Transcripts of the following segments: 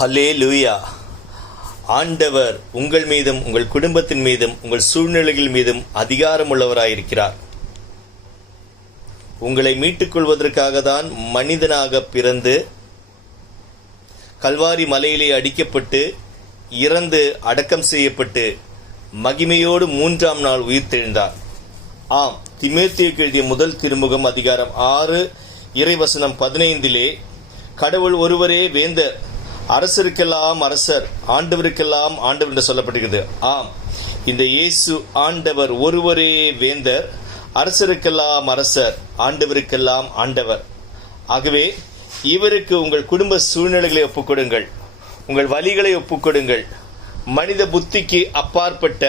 ஹலே லூயா ஆண்டவர் உங்கள் மீதும் உங்கள் குடும்பத்தின் மீதும் உங்கள் சூழ்நிலைகள் மீதும் அதிகாரம் உள்ளவராயிருக்கிறார் உங்களை மீட்டுக் கொள்வதற்காக தான் மனிதனாக பிறந்து கல்வாரி மலையிலே அடிக்கப்பட்டு இறந்து அடக்கம் செய்யப்பட்டு மகிமையோடு மூன்றாம் நாள் உயிர் தெழுந்தார் ஆம் திமேத்தியுக்கு எழுதிய முதல் திருமுகம் அதிகாரம் ஆறு இறைவசனம் பதினைந்திலே கடவுள் ஒருவரே வேந்தர் அரசருக்கெல்லாம் அரசர் ஆண்டவருக்கெல்லாம் ஆண்டவர் என்று சொல்லப்பட்டிருக்கிறது. ஆம் இந்த இயேசு ஆண்டவர் ஒருவரே வேந்தர் அரசருக்கெல்லாம் அரசர் ஆண்டவருக்கெல்லாம் ஆண்டவர். ஆகவே இவருக்கு உங்கள் குடும்ப சூழ்நிலைகளை ஒப்புக்கொடுங்கள் உங்கள் வழிகளை ஒப்புக்கொடுங்கள். மனித புத்திக்கு அப்பாற்பட்ட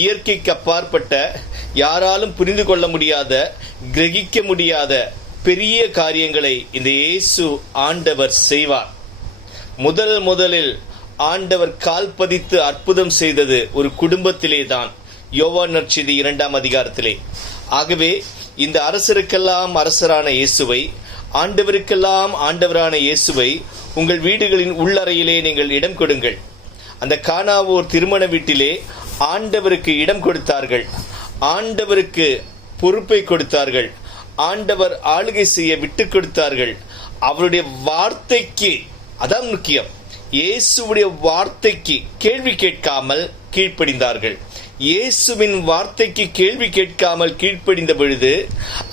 இயற்கைக்கு அப்பாற்பட்ட யாராலும் புரிந்து கொள்ள முடியாத கிரகிக்க முடியாத பெரிய காரியங்களை இந்த இயேசு ஆண்டவர் செய்வார். முதல் முதலில் ஆண்டவர் கால் பதித்து அற்புதம் செய்தது ஒரு குடும்பத்திலே தான் யோவான் நற்செய்தி இரண்டாம் அதிகாரத்திலே. ஆகவே இந்த அரசருக்கெல்லாம் அரசரான இயேசுவை ஆண்டவருக்கெல்லாம் ஆண்டவரான இயேசுவை உங்கள் வீடுகளின் உள்ளறையிலே நீங்கள் இடம் கொடுங்கள். அந்த காணாவோர் திருமண வீட்டிலே ஆண்டவருக்கு இடம் கொடுத்தார்கள். ஆண்டவருக்கு பொறுப்பை கொடுத்தார்கள். ஆண்டவர் ஆளுகை செய்ய விட்டு கொடுத்தார்கள். அவருடைய வார்த்தைக்கு அதான் முக்கியம். இயேசுவுடைய வார்த்தைக்கு கேள்வி கேட்காமல் கீழ்ப்படிந்தார்கள். இயேசுவின் வார்த்தைக்கு கேள்வி கேட்காமல் கீழ்ப்படிந்த பொழுது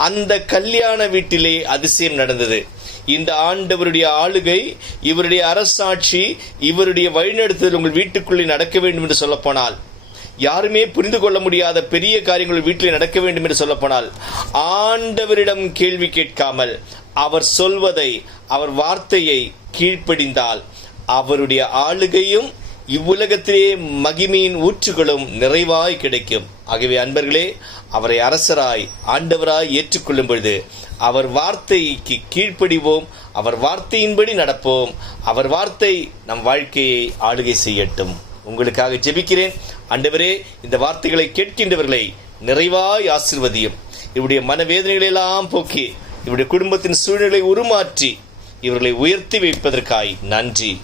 அந்த கல்யாண வீட்டிலே அதிசயம் நடந்தது. இந்த ஆண்டவருடைய ஆளுகை இவருடைய அரசாட்சி இவருடைய வழிநடத்துதல் உங்கள் வீட்டுக்குள்ளே நடக்க வேண்டும் என்று சொல்லப்போனால் யாருமே புரிந்து கொள்ள முடியாத பெரிய காரியங்கள் வீட்டில் நடக்க வேண்டும் என்று சொல்லப்போனால் ஆண்டவரிடம் கேள்வி கேட்காமல் அவர் சொல்வதை அவர் வார்த்தையை கீழ்ப்படிந்தால் அவருடைய ஆளுகையும் இவ்வுலகத்திலே மகிமையின் ஊற்றுகளும் நிறைவாய் கிடைக்கும். ஆகவே அன்பர்களே அவரை அரசராய் ஆண்டவராய் ஏற்றுக்கொள்ளும் பொழுது அவர் வார்த்தைக்கு கீழ்ப்படிவோம் அவர் வார்த்தையின்படி நடப்போம் அவர் வார்த்தை நம் வாழ்க்கையை ஆளுகை செய்யட்டும். உங்களுக்காக ஜெபிக்கிறேன். ஆண்டவரே இந்த வார்த்தைகளை கேட்கின்றவர்களை நிறைவாய் ஆசிர்வதியும். இவருடைய மனவேதனைகளை எல்லாம் போக்கி இவருடைய குடும்பத்தின் சூழ்நிலை உருமாற்றி இவர்களை உயர்த்தி வைப்பதற்காய் நன்றி.